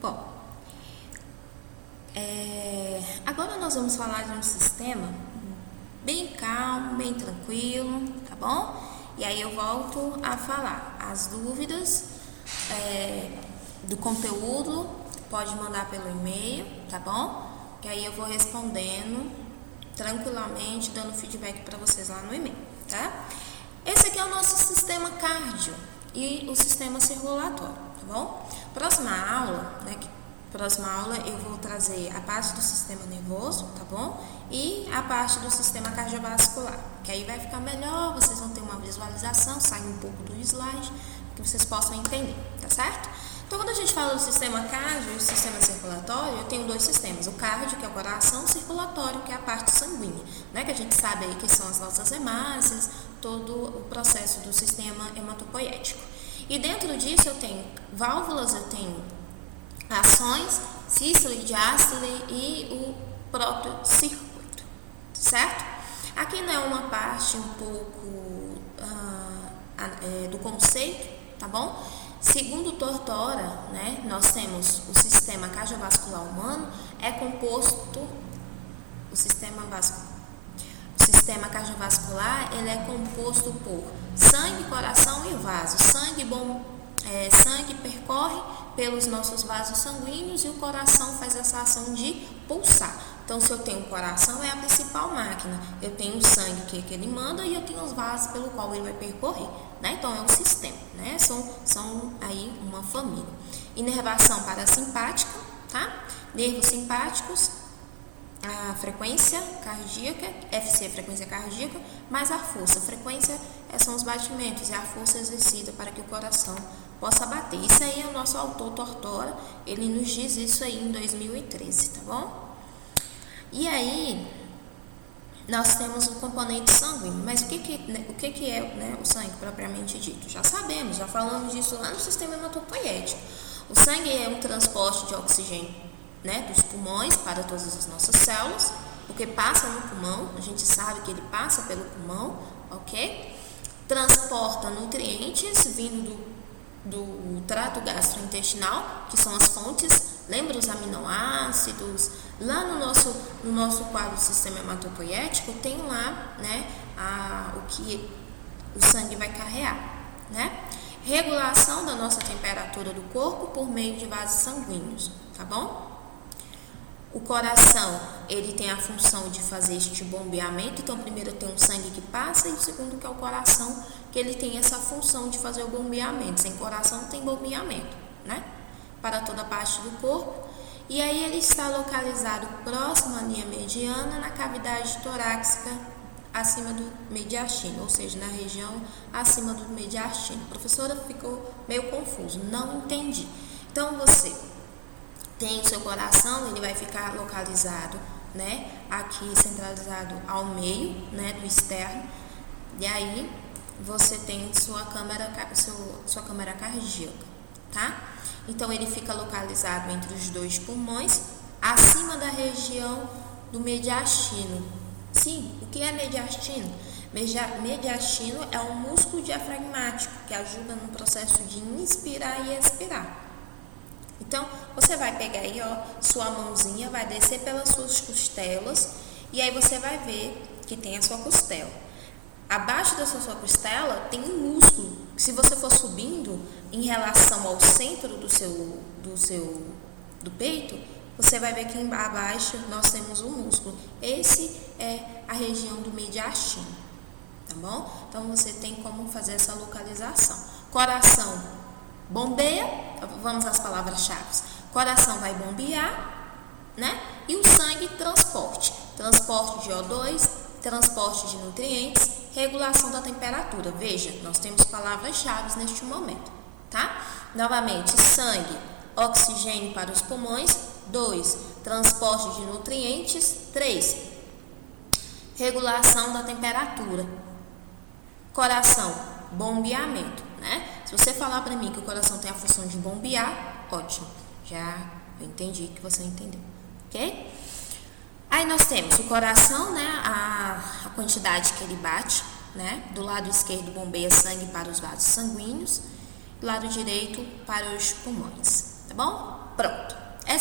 Bom, agora nós vamos falar de um sistema bem calmo, bem tranquilo, tá bom? E aí eu volto a falar. As dúvidas do conteúdo pode mandar pelo e-mail, tá bom? Que aí eu vou respondendo tranquilamente, dando feedback para vocês lá no e-mail, tá? Esse aqui é o nosso sistema cardio e o sistema circulatório, tá bom? Próxima aula eu vou trazer a parte do sistema nervoso, tá bom? E a parte do sistema cardiovascular, que aí vai ficar melhor, vocês vão ter uma visualização, sair um pouco do slide, que vocês possam entender, tá certo? Então, quando a gente fala do sistema cardio e o sistema circulatório, eu tenho dois sistemas. O cardio, que é o coração, o circulatório, que é a parte sanguínea, né? Que a gente sabe aí que são as nossas hemácias, todo o processo do sistema hematopoético. E dentro disso eu tenho válvulas, eu tenho ações, sístole, diástole e o próprio circuito, certo? Aqui não é uma parte um pouco do conceito, tá bom? Segundo Tortora, né, nós temos o sistema cardiovascular humano, é composto, o sistema cardiovascular, ele é composto por sangue, coração e vasos. Sangue percorre pelos nossos vasos sanguíneos e o coração faz essa ação de pulsar. Então, se eu tenho o coração, é a principal máquina. Eu tenho o sangue que ele manda e eu tenho os vasos pelo qual ele vai percorrer, né? Então, é um sistema, né? São aí uma família. Inervação parasimpática, tá? Nervos simpáticos, a frequência cardíaca, FC, frequência cardíaca, mais a força. A frequência são os batimentos e a força exercida para que o coração possa bater. Isso aí é o nosso autor Tortora, ele nos diz isso aí em 2013, tá bom? E aí, nós temos o componente sanguíneo, mas o que é, né, o sangue propriamente dito? Já sabemos, já falamos disso lá no sistema hematopoético. O sangue é um transporte de oxigênio, né, dos pulmões para todas as nossas células, porque passa no pulmão, a gente sabe que ele passa pelo pulmão, ok? Transporta nutrientes vindo do trato gastrointestinal, que são as fontes, lembra os aminoácidos? Lá no nosso quadro do sistema hematopoético tem lá, né, o que o sangue vai carregar, né? Regulação da nossa temperatura do corpo por meio de vasos sanguíneos, tá bom? O coração, ele tem a função de fazer este bombeamento. Então, primeiro tem um sangue que passa e o segundo que é o coração, que ele tem essa função de fazer o bombeamento. Sem coração não tem bombeamento, né? Para toda a parte do corpo. E aí ele está localizado próximo à linha mediana, na cavidade torácica, acima do mediastino, ou seja, na região acima do mediastino. A professora ficou meio confuso, não entendi. Então, você tem o seu coração, ele vai ficar localizado, né, aqui centralizado ao meio, né, do externo, e aí você tem sua câmara cardíaca, tá? Então ele fica localizado entre os dois pulmões, acima da região do mediastino. Sim, o que é mediastino? Mediastino é um músculo diafragmático que ajuda no processo de inspirar e expirar. Então, você vai pegar aí, ó, sua mãozinha, vai descer pelas suas costelas e aí você vai ver que tem a sua costela. Abaixo dessa sua costela tem um músculo. Se você for subindo em relação ao centro do peito, você vai ver que abaixo nós temos um músculo. Esse é a região do mediastino, tá bom? Então, você tem como fazer essa localização. Coração bombeia, vamos às palavras-chave. Coração vai bombear, né? E o sangue transporte de O2, transporte de nutrientes, regulação da temperatura. Veja, nós temos palavras-chave neste momento, tá? Novamente, sangue, oxigênio para os pulmões. 2, transporte de nutrientes. 3, regulação da temperatura. Coração, bombeamento, né? Se você falar para mim que o coração tem a função de bombear, ótimo, já eu entendi que você entendeu, ok? Aí nós temos o coração, né, a quantidade que ele bate, né? Do lado esquerdo bombeia sangue para os vasos sanguíneos, do lado direito para os pulmões, tá bom? Pronto.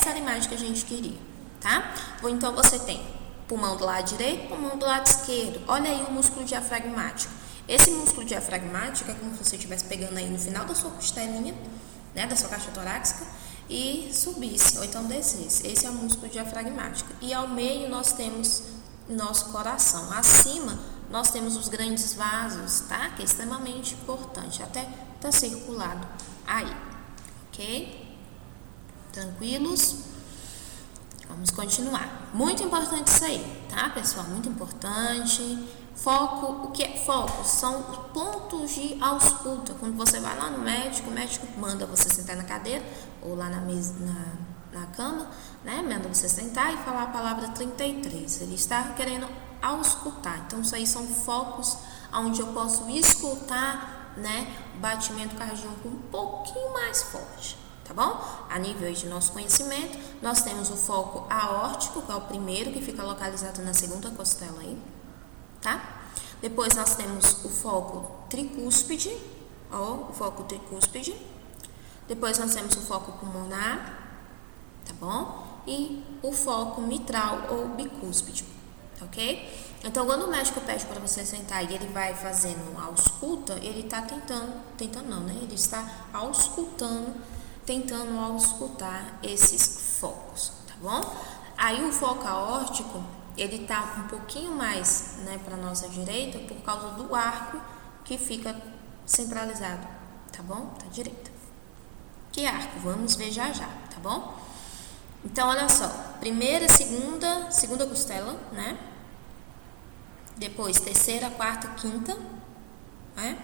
Essa era a imagem que a gente queria, tá? Então, você tem pulmão do lado direito, pulmão do lado esquerdo. Olha aí o músculo diafragmático. Esse músculo diafragmático é como se você estivesse pegando aí no final da sua costelinha, né, da sua caixa torácica, e subisse, ou então descesse. Esse é o músculo diafragmático. E ao meio nós temos nosso coração. Acima nós temos os grandes vasos, tá? Que é extremamente importante. Até tá circulado aí, ok? Tranquilos? Vamos continuar. Muito importante isso aí, tá, pessoal? Muito importante. Foco, o que é foco? São pontos de ausculta. Quando você vai lá no médico, o médico manda você sentar na cadeira ou lá na mesa, na cama, né? Manda você sentar e falar a palavra 33. Ele está querendo auscultar. Então, isso aí são focos onde eu posso escutar, né, o batimento cardíaco um pouquinho mais forte. Tá bom? A nível de nosso conhecimento, nós temos o foco aórtico, que é o primeiro, que fica localizado na segunda costela aí, tá? Depois nós temos o foco tricúspide, ó, o foco tricúspide. Depois nós temos o foco pulmonar, tá bom? E o foco mitral ou bicúspide, ok? Então, quando o médico pede para você sentar e ele vai fazendo a ausculta, ele está tentando não, né? Ele está auscultando, tentando auscultar esses focos, tá bom? Aí o foco aórtico, ele tá um pouquinho mais, né, para nossa direita por causa do arco que fica centralizado, tá bom? Tá direita. Que arco? Vamos ver já já, tá bom? Então, olha só, primeira, segunda costela, né? Depois, terceira, quarta, quinta, né?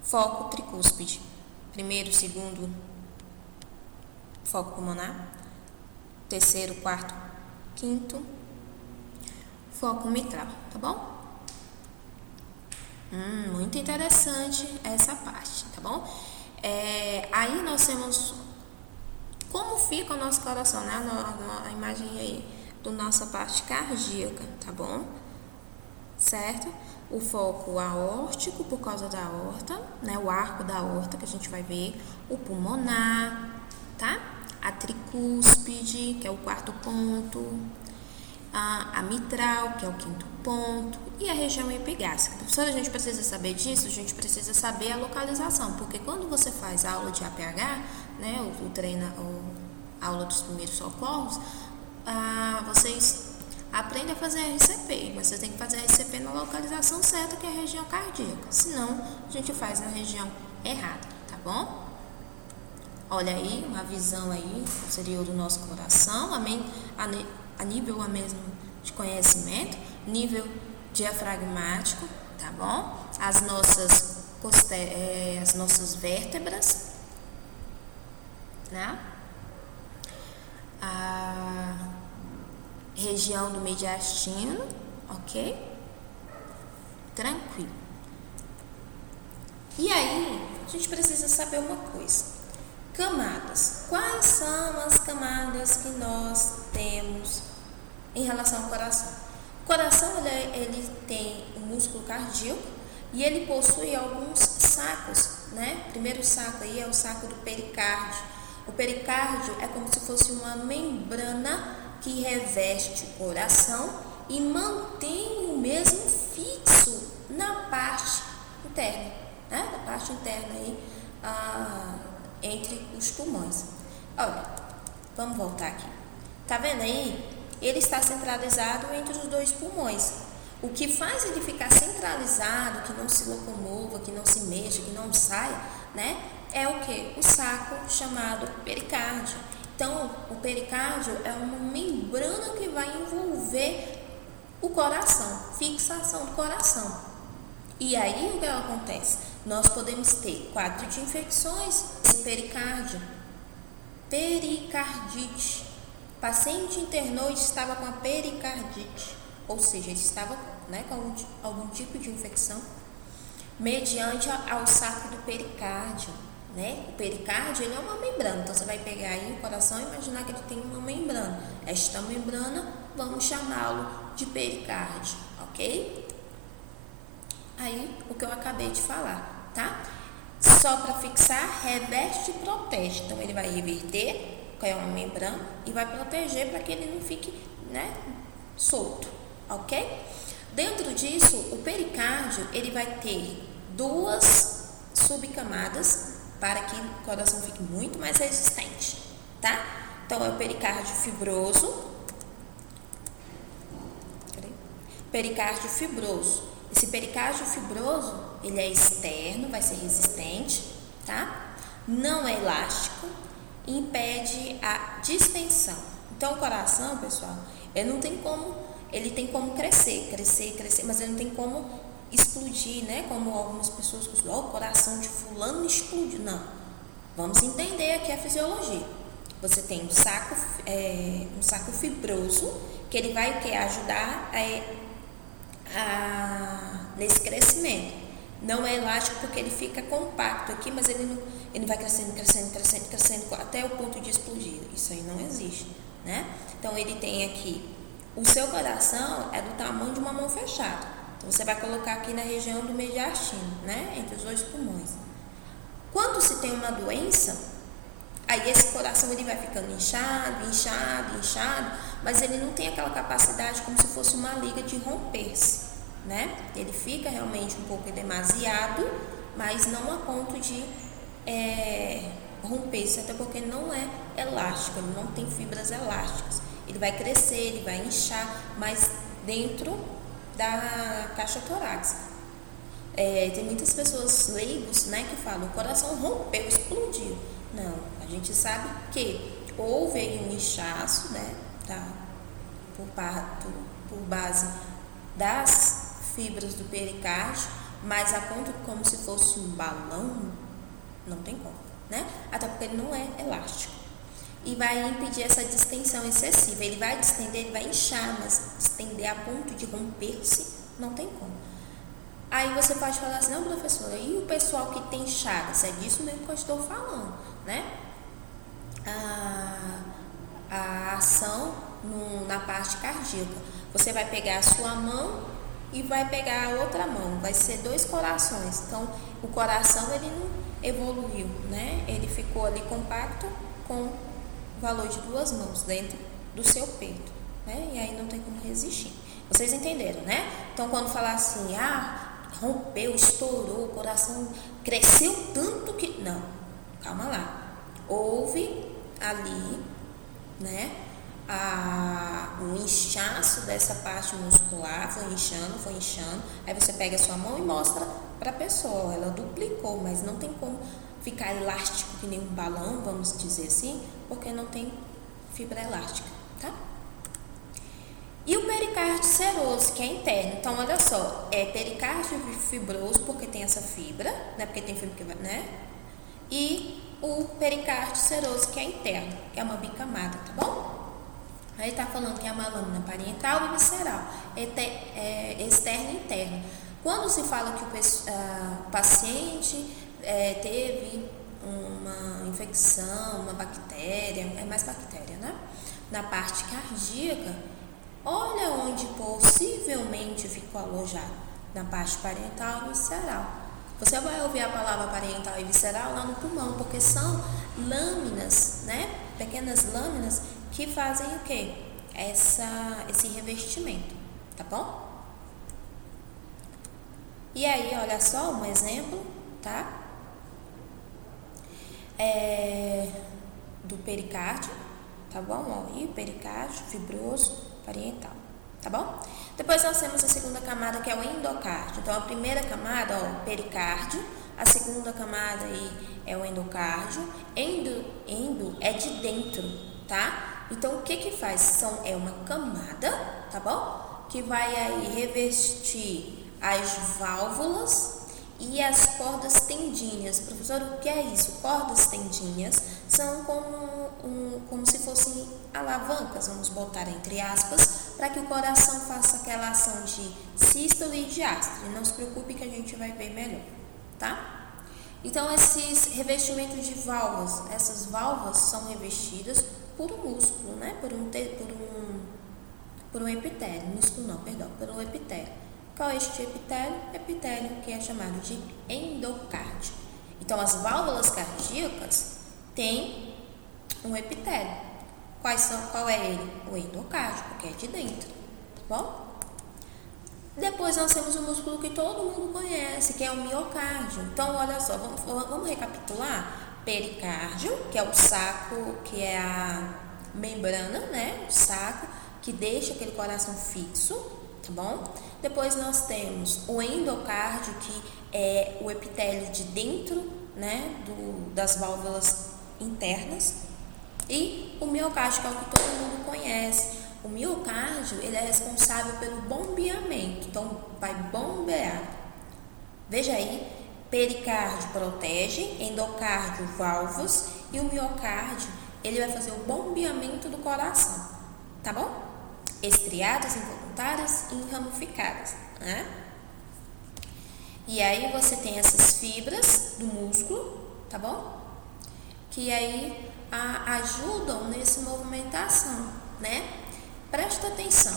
Foco tricúspide. Primeiro, segundo, foco pulmonar. Terceiro, quarto, quinto, foco mitral, tá bom? Muito interessante essa parte, tá bom? Aí nós temos como fica o nosso coração, né? A imagem aí da nossa parte cardíaca, tá bom? Certo? O foco aórtico por causa da aorta, né? O arco da aorta que a gente vai ver, o pulmonar, tá? A tricúspide, que é o quarto ponto, a mitral, que é o quinto ponto, e a região epigástrica. Professora, a gente precisa saber disso, a gente precisa saber a localização, porque quando você faz a aula de APH, né, a aula dos primeiros socorros, vocês aprendem a fazer RCP, mas você tem que fazer RCP na localização certa, que é a região cardíaca, senão a gente faz na região errada, tá bom? Olha aí, uma visão aí, seria do nosso coração, a nível mesmo de conhecimento, nível diafragmático, tá bom? As nossas vértebras, né? A região do mediastino, ok? Tranquilo. E aí, a gente precisa saber uma coisa. Camadas. Quais são as camadas que nós temos em relação ao coração? O coração, ele tem o músculo cardíaco e ele possui alguns sacos, né? O primeiro saco aí é o saco do pericárdio. O pericárdio é como se fosse uma membrana que reveste o coração e mantém o mesmo fixo na parte interna, né? Na parte interna aí, entre os pulmões. Olha, vamos voltar aqui. Tá vendo aí? Ele está centralizado entre os dois pulmões. O que faz ele ficar centralizado, que não se locomova, que não se mexa, que não saia, né? É o que? O saco chamado pericárdio. Então, o pericárdio é uma membrana que vai envolver o coração, fixação do coração. E aí o que acontece? Nós podemos ter quadro de infecções esse pericárdio, pericardite. O paciente internou e estava com a pericardite, ou seja, ele estava, né, com algum tipo de infecção, mediante ao saco do pericárdio, né? O pericárdio, ele é uma membrana, então você vai pegar aí o coração e imaginar que ele tem uma membrana. Esta membrana, vamos chamá-lo de pericárdio, ok? Aí, o que eu acabei de falar, tá? Só para fixar, reveste e protege. Então, ele vai reverter, que é uma membrana, e vai proteger para que ele não fique, né, solto, ok? Dentro disso, o pericárdio, ele vai ter duas subcamadas para que o coração fique muito mais resistente, tá? Então, é o pericárdio fibroso. Pericárdio fibroso. Esse pericárdio fibroso, ele é externo, vai ser resistente, tá? Não é elástico e impede a distensão. Então, o coração, pessoal, ele tem como crescer, mas ele não tem como explodir, né? Como algumas pessoas costumam, o coração de fulano explode. Não. Vamos entender aqui a fisiologia. Você tem um saco fibroso, que ele vai ajudar nesse crescimento. Não é elástico porque ele fica compacto aqui, mas ele vai crescendo até o ponto de explodir. Isso aí não existe, né? Então ele tem aqui, o seu coração é do tamanho de uma mão fechada. Então você vai colocar aqui na região do mediastino, né? Entre os dois pulmões. Quando se tem uma doença, aí esse coração ele vai ficando inchado, mas ele não tem aquela capacidade como se fosse uma liga de romper-se, né? Ele fica realmente um pouco demasiado, mas não a ponto de romper-se, até porque não é elástico, ele não tem fibras elásticas. Ele vai crescer, ele vai inchar, mas dentro da caixa torácica. Tem muitas pessoas leigos, né, que falam, o coração rompeu, explodiu. Não, a gente sabe que houve aí um inchaço, né, por base das fibras do pericárdio, mas a ponto como se fosse um balão, não tem como, né? Até porque ele não é elástico. E vai impedir essa distensão excessiva. Ele vai distender, ele vai inchar, mas distender a ponto de romper-se, não tem como. Aí você pode falar assim, não, professora, e o pessoal que tem chagas? É disso mesmo que eu estou falando, né? A ação na parte cardíaca. Você vai pegar a sua mão e vai pegar a outra mão. Vai ser dois corações. Então, o coração, ele não evoluiu, né? Ele ficou ali compacto com o valor de duas mãos dentro do seu peito, né? E aí não tem como resistir. Vocês entenderam, né? Então, quando falar assim, rompeu, estourou, o coração cresceu tanto que... Não, calma lá. Houve ali, né, um inchaço dessa parte muscular, foi inchando. Aí você pega a sua mão e mostra para a pessoa, ela duplicou, mas não tem como ficar elástico que nem um balão, vamos dizer assim, porque não tem fibra elástica, tá? E o pericárdio seroso, que é interno. Então, olha só, é pericárdio fibroso, porque tem essa fibra, né? Porque tem fibra que vai, né? E o pericárdio seroso, que é interno, que é uma bicamada, tá bom? Aí tá falando que é uma lâmina parietal e visceral, externo e interno. Quando se fala que o paciente teve uma infecção, uma bactéria, é mais bactéria, né? Na parte cardíaca, olha onde possivelmente ficou alojado, na parte parietal e visceral. Você vai ouvir a palavra parietal e visceral lá no pulmão, porque são lâminas, né? Pequenas lâminas que fazem o quê? Esse revestimento, tá bom? E aí, olha só um exemplo, tá? Do pericárdio, tá bom? Ó, e pericárdio fibroso parietal, tá bom? Depois nós temos a segunda camada, que é o endocárdio. Então, a primeira camada, ó, pericárdio. A segunda camada aí é o endocárdio. Endo é de dentro, tá? Então, o que faz? É uma camada, tá bom? Que vai aí revestir as válvulas e as cordas tendinhas. Professor, o que é isso? Cordas tendinhas são como se fossem alavancas, vamos botar entre aspas, para que o coração faça aquela ação de sístole e diástole. Não se preocupe que a gente vai ver melhor, tá? Então, esses revestimentos de válvulas, essas válvulas são revestidas por um músculo, né? Por um epitélio, músculo não, perdão, por um epitélio. Qual é este epitélio? Epitélio que é chamado de endocárdio. Então, as válvulas cardíacas têm um epitélio. Qual é ele? O endocárdio, porque é de dentro, tá bom? Depois nós temos o músculo que todo mundo conhece, que é o miocárdio. Então, olha só, vamos recapitular. Pericárdio, que é o saco, que é a membrana, né? O saco, que deixa aquele coração fixo, tá bom? Depois nós temos o endocárdio, que é o epitélio de dentro, né? Das válvulas internas. E o miocárdio, que é o que todo mundo conhece. O miocárdio, ele é responsável pelo bombeamento, então vai bombear. Veja aí, pericárdio protege, endocárdio válvulas e o miocárdio, ele vai fazer o bombeamento do coração, tá bom? Estriadas, involuntárias e ramificadas, né? E aí você tem essas fibras do músculo, tá bom? Que aí ajudam nessa movimentação, né? Presta atenção,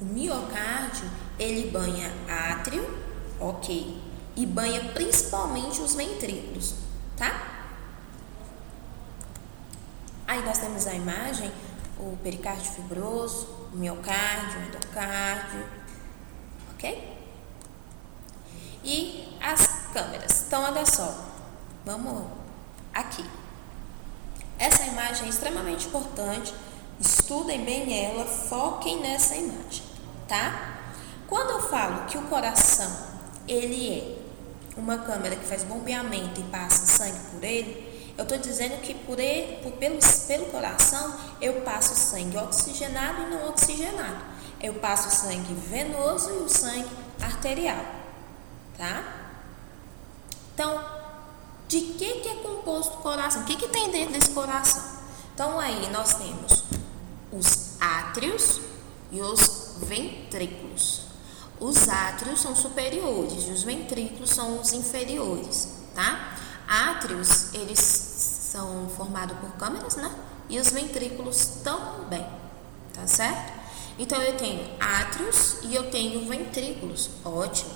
o miocárdio, ele banha átrio, ok, e banha principalmente os ventrículos, tá? Aí nós temos a imagem, o pericárdio fibroso, o miocárdio, o endocárdio, ok? E as câmeras, então olha só, vamos aqui. Essa imagem é extremamente importante. Estudem bem ela, foquem nessa imagem, tá? Quando eu falo que o coração, ele é uma câmara que faz bombeamento e passa sangue por ele, eu estou dizendo que pelo coração eu passo sangue oxigenado e não oxigenado. Eu passo o sangue venoso e o sangue arterial, tá? Então, de que é composto o coração? O que tem dentro desse coração? Então, aí nós temos os átrios e os ventrículos. Os átrios são superiores e os ventrículos são os inferiores, tá? Átrios, eles são formados por câmeras, né? E os ventrículos também, tá certo? Então, eu tenho átrios e eu tenho ventrículos, ótimo.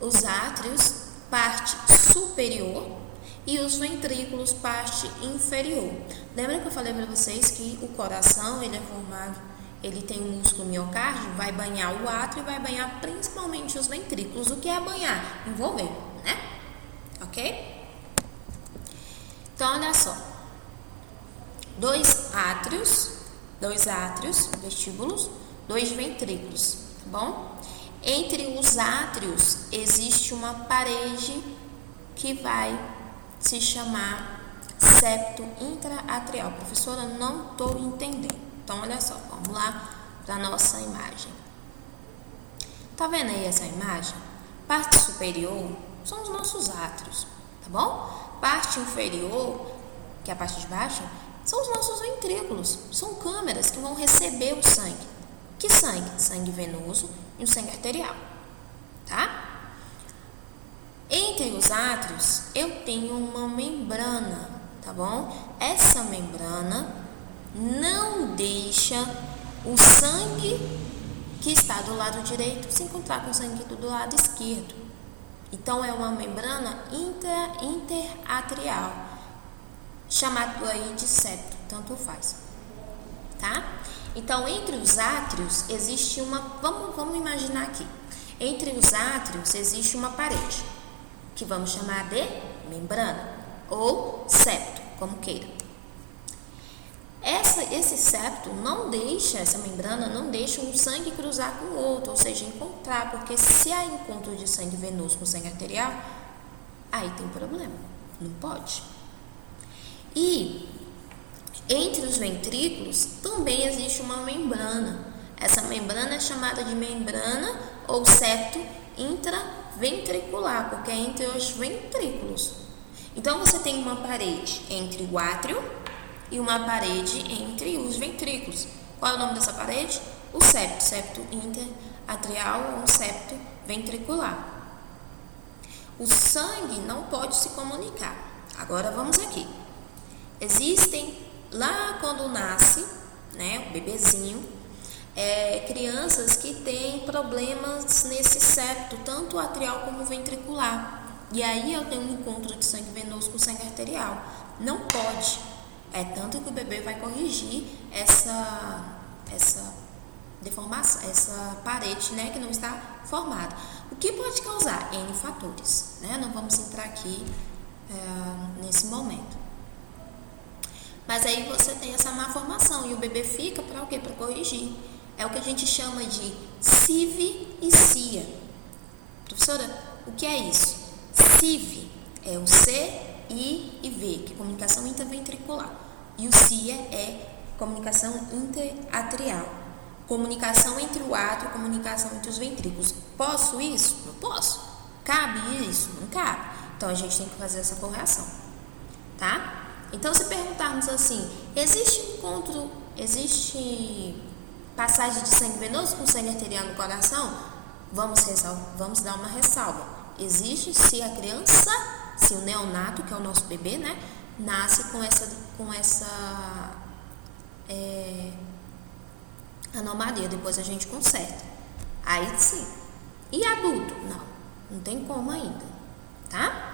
Os átrios, parte superior, e os ventrículos, parte inferior. Lembra que eu falei para vocês que o coração, ele é formado, ele tem o músculo miocárdio, vai banhar o átrio e vai banhar principalmente os ventrículos. O que é banhar? Envolver, né? Ok? Então, olha só. Dois átrios, vestíbulos, dois ventrículos, tá bom? Entre os átrios existe uma parede que vai se chamar septo intraatrial. Professora, não estou entendendo. Então, olha só, vamos lá para a nossa imagem. Tá vendo aí essa imagem? Parte superior são os nossos átrios, tá bom? Parte inferior, que é a parte de baixo, são os nossos ventrículos. São câmeras que vão receber o sangue. Que sangue? Sangue venoso e o sangue arterial, tá? Entre os átrios, eu tenho uma membrana, tá bom? Essa membrana não deixa o sangue que está do lado direito se encontrar com o sangue do lado esquerdo. Então, é uma membrana interatrial, chamado aí de septo, tanto faz, tá? Então, entre os átrios existe uma, vamos imaginar aqui, entre os átrios existe uma parede, que vamos chamar de membrana ou septo, como queira. Esse septo essa membrana não deixa um sangue cruzar com o outro, ou seja, encontrar, porque se há encontro de sangue venoso com sangue arterial, aí tem problema, não pode. E entre os ventrículos também existe uma membrana. Essa membrana é chamada de membrana ou septo intraventricular, porque é entre os ventrículos. Então, você tem uma parede entre o átrio e uma parede entre os ventrículos. Qual é o nome dessa parede? O septo interatrial ou septo ventricular. O sangue não pode se comunicar. Agora, vamos aqui. Existem, lá quando nasce, né, o bebezinho, crianças que têm problemas nesse septo, tanto atrial como ventricular. E aí eu tenho um encontro de sangue venoso com sangue arterial. Não pode. É tanto que o bebê vai corrigir essa deformação, essa parede, né, que não está formada. O que pode causar? N fatores, né? Não vamos entrar aqui nesse momento. Mas aí você tem essa má formação e o bebê fica para o quê? Para corrigir. É o que a gente chama de CIV e CIA. Professora, o que é isso? CIV é o C, I e V, que é comunicação interventricular. E o CIA é comunicação interatrial. Comunicação entre o átrio e comunicação entre os ventrículos. Posso isso? Não posso. Cabe isso? Não cabe. Então, a gente tem que fazer essa correção. Tá? Então, se perguntarmos assim, existe passagem de sangue venoso com sangue arterial no coração? Vamos dar uma ressalva. Existe se a criança, se o neonato, que é o nosso bebê, né, nasce com essa anomalia, depois a gente conserta. Aí sim. E adulto? Não tem como ainda, tá?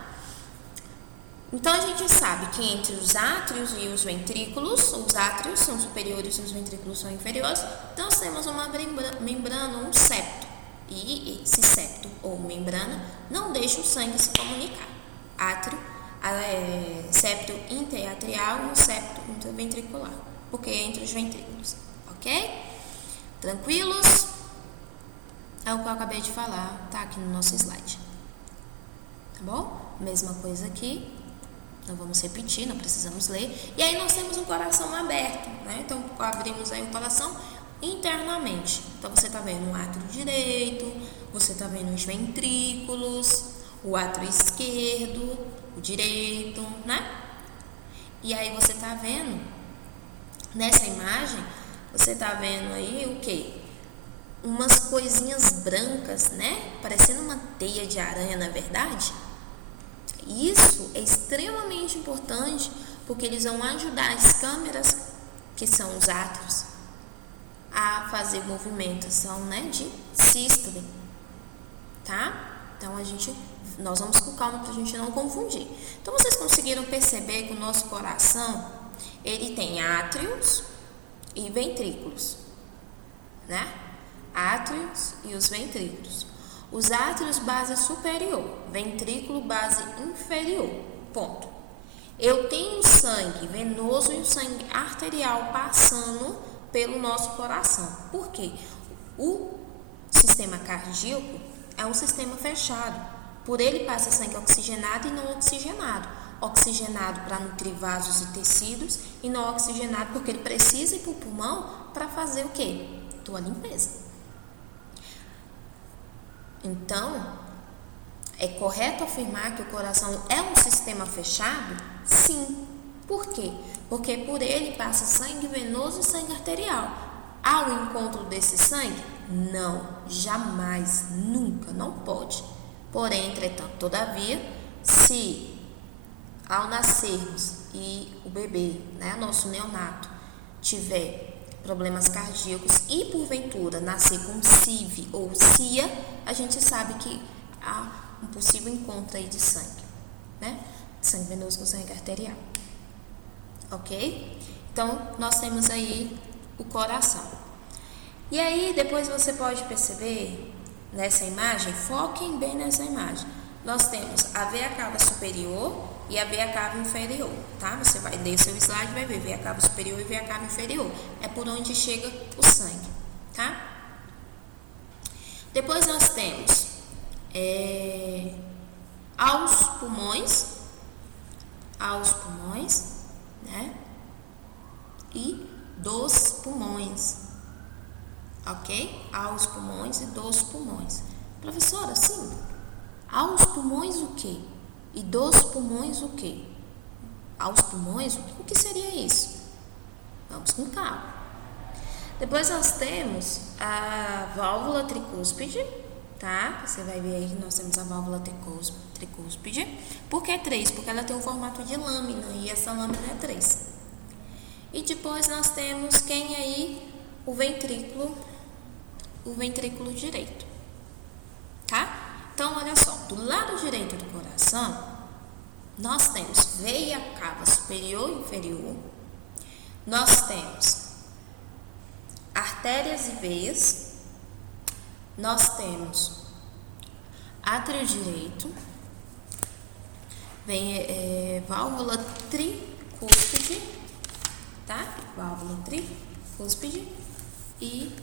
Então, a gente sabe que entre os átrios e os ventrículos, os átrios são superiores e os ventrículos são inferiores, nós temos uma membrana, um septo. E esse septo ou membrana não deixa o sangue se comunicar. Átrio, septo interatrial e o septo interventricular, porque é entre os ventrículos, ok? Tranquilos? É o que eu acabei de falar, tá aqui no nosso slide. Tá bom? Mesma coisa aqui. Não vamos repetir, não precisamos ler. E aí nós temos um coração aberto, né? Então, abrimos aí o coração internamente. Então, você está vendo o átrio direito, você está vendo os ventrículos, o átrio esquerdo, o direito, né? E aí você está vendo, nessa imagem, você está vendo aí o quê? Umas coisinhas brancas, né? Parecendo uma teia de aranha, na verdade. Isso é extremamente importante porque eles vão ajudar as câmeras, que são os átrios, a fazer movimentação, né, de sístole, tá? Então, nós vamos com calma para a gente não confundir. Então, vocês conseguiram perceber que o nosso coração, ele tem átrios e ventrículos, né? Átrios e os ventrículos. Os átrios, base superior, ventrículo, base inferior, ponto. Eu tenho o sangue venoso e o sangue arterial passando pelo nosso coração. Por quê? O sistema cardíaco é um sistema fechado. Por ele passa sangue oxigenado e não oxigenado. Oxigenado para nutrir vasos e tecidos e não oxigenado porque ele precisa ir para o pulmão para fazer o quê? Tua limpeza. Então, é correto afirmar que o coração é um sistema fechado? Sim. Por quê? Porque por ele passa sangue venoso e sangue arterial. Ao encontro desse sangue? Não, jamais, nunca, não pode. Porém, entretanto, todavia, se ao nascermos e o bebê, né, nosso neonato, tiver problemas cardíacos e porventura nascer com CIV ou CIA, a gente sabe que há um possível encontro aí de sangue, né? Sangue venoso com sangue arterial. Ok? Então, nós temos aí o coração. E aí, depois você pode perceber nessa imagem, foquem bem nessa imagem. Nós temos a veia cava superior e a veia cava inferior, tá? Você vai ler seu slide e vai ver veia cava superior e veia cava inferior. É por onde chega o sangue, tá? Depois nós temos aos pulmões, né? E dos pulmões, ok? Aos pulmões e dos pulmões. Professora, sim. Aos pulmões o quê? E dos pulmões o quê? Aos pulmões, o que seria isso? Vamos com calma. Depois nós temos a válvula tricúspide, tá? Você vai ver aí que nós temos a válvula tricúspide. Por que 3? Porque ela tem um formato de lâmina e essa lâmina é 3. E depois nós temos quem aí? O ventrículo direito, tá? Então, olha só, do lado direito do coração, nós temos veia cava superior e inferior, nós temos artérias e veias, nós temos átrio direito, vem válvula tricúspide, tá? Válvula tricúspide e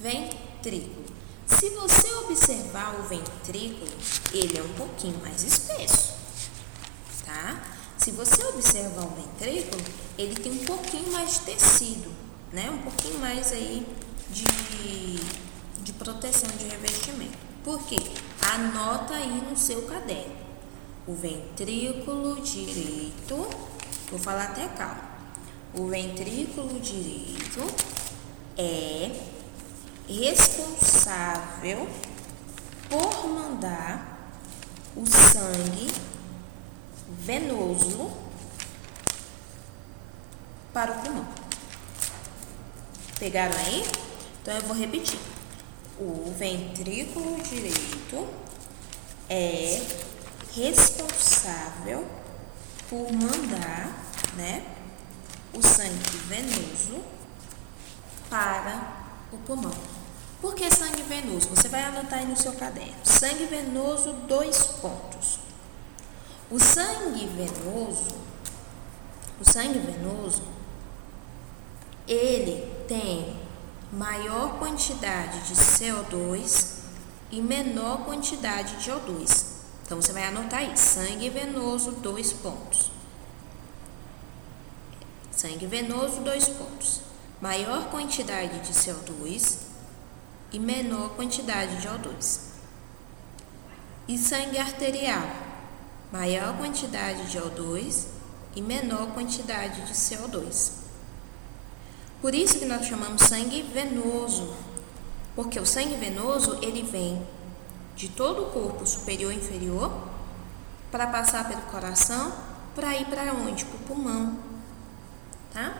ventrículo. Se você observar o ventrículo, ele é um pouquinho mais espesso, tá? Se você observar o ventrículo, ele tem um pouquinho mais de tecido, né? Um pouquinho mais aí de proteção de revestimento. Por quê? Anota aí no seu caderno. O ventrículo direito, vou falar até calma. O ventrículo direito é responsável por mandar o sangue venoso para o pulmão. Pegaram aí? Então eu vou repetir. O ventrículo direito é responsável por mandar, né, o sangue venoso para o pulmão. Por que sangue venoso? Você vai anotar aí no seu caderno. Sangue venoso, 2 pontos. O sangue venoso, ele tem maior quantidade de CO2 e menor quantidade de O2. Então, você vai anotar aí, sangue venoso, 2 pontos. Sangue venoso, 2 pontos. Maior quantidade de CO2 e menor quantidade de O2. E sangue arterial, maior quantidade de O2 e menor quantidade de CO2. Por isso que nós chamamos sangue venoso, porque o sangue venoso, ele vem de todo o corpo superior e inferior para passar pelo coração, para ir para onde? Para o pulmão, tá?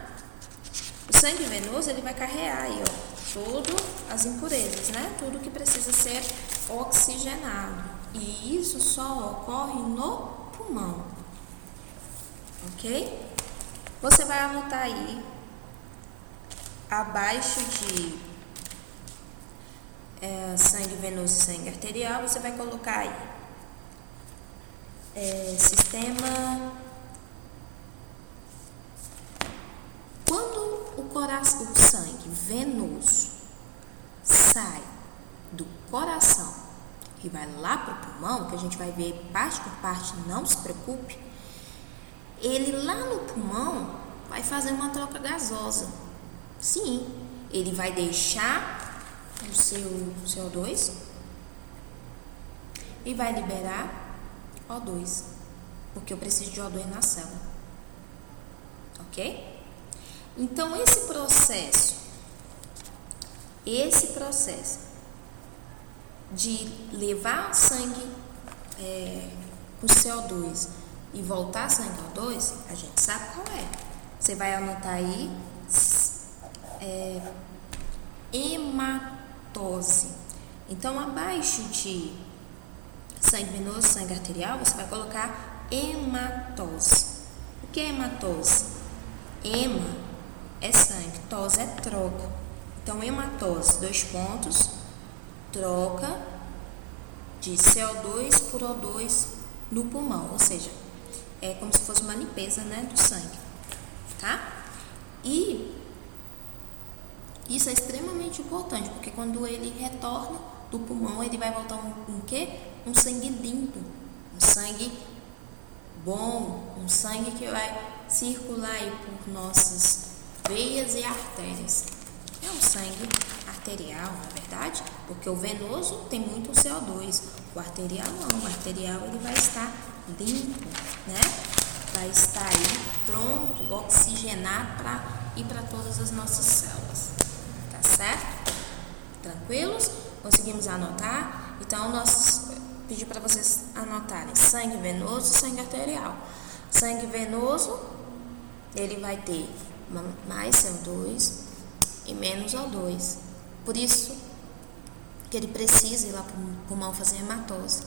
O sangue venoso, ele vai carregar aí, ó, todas as impurezas, né? Tudo que precisa ser oxigenado. E isso só ocorre no pulmão, ok? Você vai anotar aí, abaixo de sangue venoso e sangue arterial, você vai colocar aí sistema. Quando o sangue venoso sai do coração e vai lá para o pulmão, que a gente vai ver parte por parte, não se preocupe, ele lá no pulmão vai fazer uma troca gasosa. Sim, ele vai deixar o seu CO2 e vai liberar O2, porque eu preciso de O2 na célula, ok? Então, esse processo de levar sangue com CO2 e voltar sangue O2, a gente sabe qual é. Você vai anotar aí hematose. Então, abaixo de sangue venoso, sangue arterial, você vai colocar hematose. O que é hematose? Hema é sangue, tose é troca. Então, hematose, 2 pontos, troca de CO2 por O2 no pulmão, ou seja, é como se fosse uma limpeza, né, do sangue, tá? E isso é extremamente importante, porque quando ele retorna do pulmão, ele vai voltar um quê? Um sangue limpo, um sangue bom, um sangue que vai circular aí por nossas veias e artérias. É um sangue arterial, na verdade, porque o venoso tem muito CO2, o arterial não, o arterial ele vai estar limpo, né? Vai estar aí pronto, oxigenado para ir para todas as nossas células, tá certo? Tranquilos? Conseguimos anotar? Então, nós pedi para vocês anotarem sangue venoso e sangue arterial. Sangue venoso, ele vai ter mais CO2 e menos O2. Por isso que ele precisa ir lá para o pulmão fazer hematose.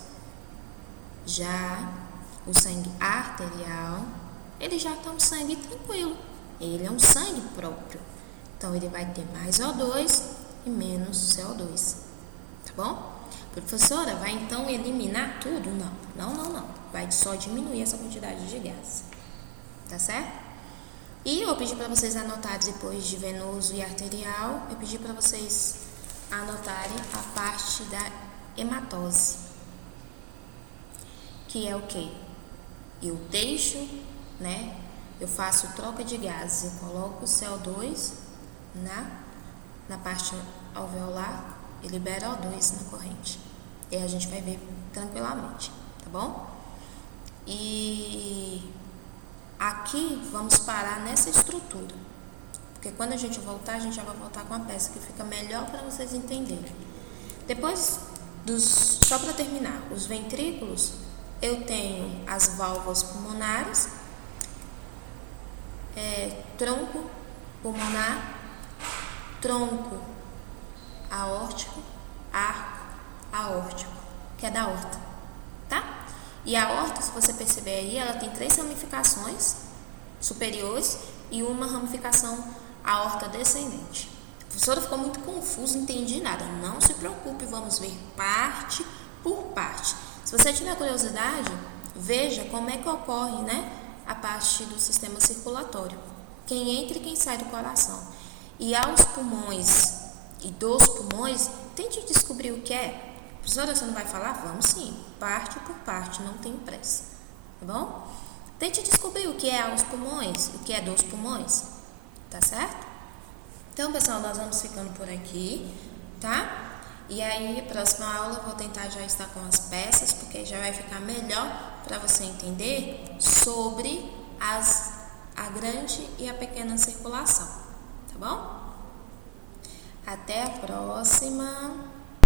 Já o sangue arterial, ele já está um sangue tranquilo, Ele é um sangue próprio. Então, ele vai ter mais O2 e menos CO2. Tá bom? Professora, vai então eliminar tudo? Não. Vai só diminuir essa quantidade de gás. Tá certo? E eu pedi para vocês anotarem depois de venoso e arterial, eu pedi para vocês anotarem a parte da hematose. Que é o quê? Eu deixo, eu faço troca de gases, eu coloco o CO2 na parte alveolar e libero O2 na corrente. E aí a gente vai ver tranquilamente, tá bom? E aqui vamos parar nessa estrutura, porque quando a gente voltar, a gente já vai voltar com a peça que fica melhor para vocês entenderem. Depois só para terminar, os ventrículos, eu tenho as válvulas pulmonares, tronco pulmonar, tronco aórtico, arco aórtico, que é da aorta, tá? E a aorta, se você perceber aí, ela tem 3 ramificações superiores e uma ramificação aorta descendente. A professora ficou muito confusa, não entendi nada. Não se preocupe, vamos ver parte por parte. Se você tiver curiosidade, veja como é que ocorre, a parte do sistema circulatório. Quem entra e quem sai do coração. E aos pulmões e dos pulmões, tente descobrir o que é. Professora, você não vai falar? Vamos sim, parte por parte, não tenho pressa, tá bom? Tente descobrir o que é aos pulmões, o que é dos pulmões, tá certo? Então, pessoal, nós vamos ficando por aqui, tá? E aí, próxima aula, eu vou tentar já estar com as peças, porque já vai ficar melhor para você entender sobre a grande e a pequena circulação, tá bom? Até a próxima!